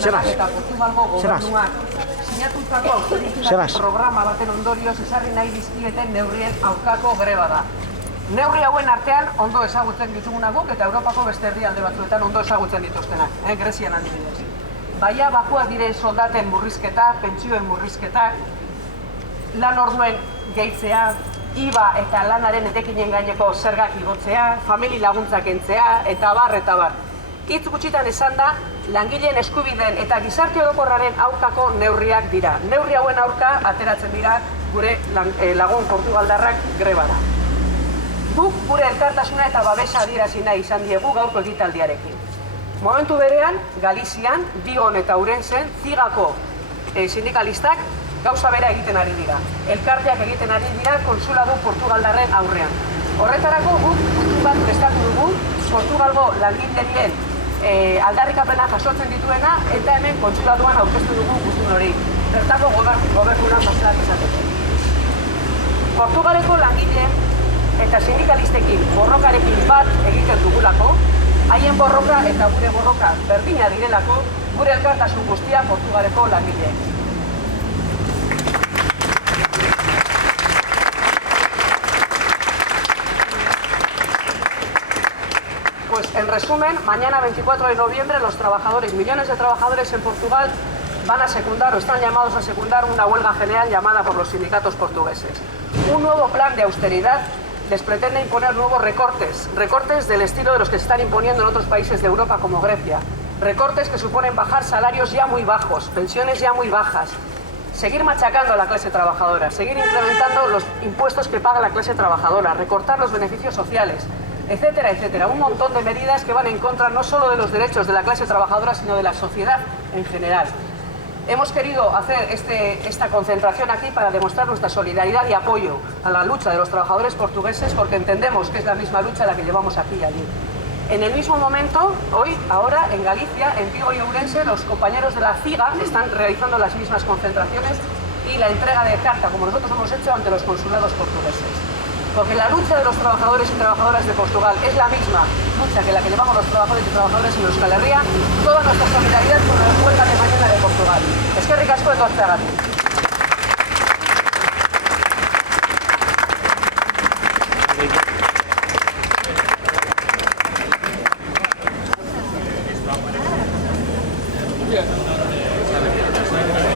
Sebas. eta Portugalgo gobernuak sinatutako austeridade programa baten ondorioz ezarri nahi dizkieten neurrien aurkako greba da. Neurri hauen artean ondo ezagutzen ditugunak guk eta Europako beste herrialde batzuetan ondo ezagutzen dituztenak, Grezian adibidez. Baina bakuak diren soldaten murrizketa, pentsioen murrizketak, lan orduen gehitzea, IVA eta lanaren etekinen gaineko zergak igotzea, famili laguntzak kentzea, eta bar. Hitz gutxitan esan da, langileen eskubideen eta gizarte orokorraren aurkako neurriak dira. Neurri hauen aurka ateratzen dira gure lagun portugaldarrak grebara. Guk gure elkartasuna eta babesa adierazi nahi izan diegu gaurko ekitaldiarekin. Momentu berean, Galizian, Vigon eta Ourensen, Zigako sindikalistak gauza bera egiten ari dira. Elkarteak egiten ari dira konsuladu portugaldarren aurrean. Horretarako guk gutxi bat prestatu dugu Portugalgo langileen aldarrikapena jasotzen dituena eta hemen konsuladuan aurkeztu dugu guztun hori. Bertako gobernura paseak izateko. Portugaleko langileen eta sindikalistekin borrokarekin bat egiten dugulako, haien borroka eta gure borroka berdina direlako gure elkartasun guztia Portugaleko langileen. Pues en resumen, mañana 24 de noviembre los trabajadores, millones de trabajadores en Portugal van a secundar o están llamados a secundar una huelga general llamada por los sindicatos portugueses. Un nuevo plan de austeridad les pretende imponer nuevos recortes del estilo de los que se están imponiendo en otros países de Europa como Grecia. Recortes que suponen bajar salarios ya muy bajos, pensiones ya muy bajas, seguir machacando a la clase trabajadora, seguir incrementando los impuestos que paga la clase trabajadora, recortar los beneficios sociales, etcétera, etcétera. Un montón de medidas que van en contra no solo de los derechos de la clase trabajadora, sino de la sociedad en general. Hemos querido hacer esta concentración aquí para demostrar nuestra solidaridad y apoyo a la lucha de los trabajadores portugueses porque entendemos que es la misma lucha la que llevamos aquí y allí. En el mismo momento, ahora, en Galicia, en Vigo y Ourense, los compañeros de la CIGA están realizando las mismas concentraciones y la entrega de carta, como nosotros hemos hecho ante los consulados portugueses. Porque la lucha de los trabajadores y trabajadoras de Portugal es la misma lucha que la que llevamos los trabajadores y trabajadoras en Euskal Herria, toda nuestra solidaridad con la huelga de mañana de Portugal. Eskerrik asko etortzeagatik.